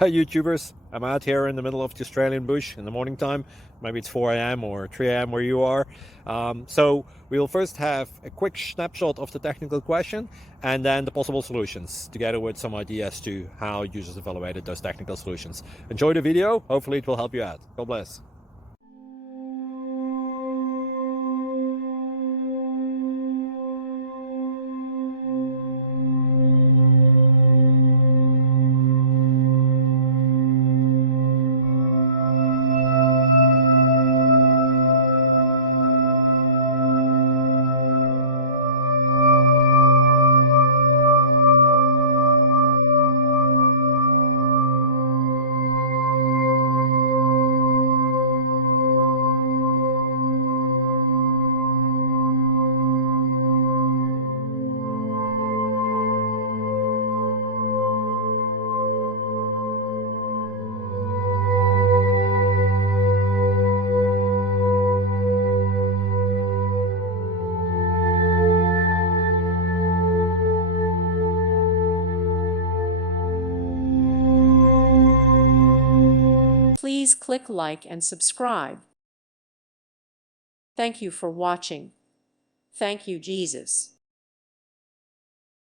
Hi YouTubers, I'm out here in the middle of the Australian bush in the morning time. Maybe it's 4 a.m. or 3 a.m. where you are. So we will first have a quick snapshot of the technical question and then the possible solutions, together with some ideas to how users evaluated those technical solutions. Enjoy the video, hopefully it will help you out. God bless. Please click like and subscribe. Thank you for watching. Thank you, Jesus.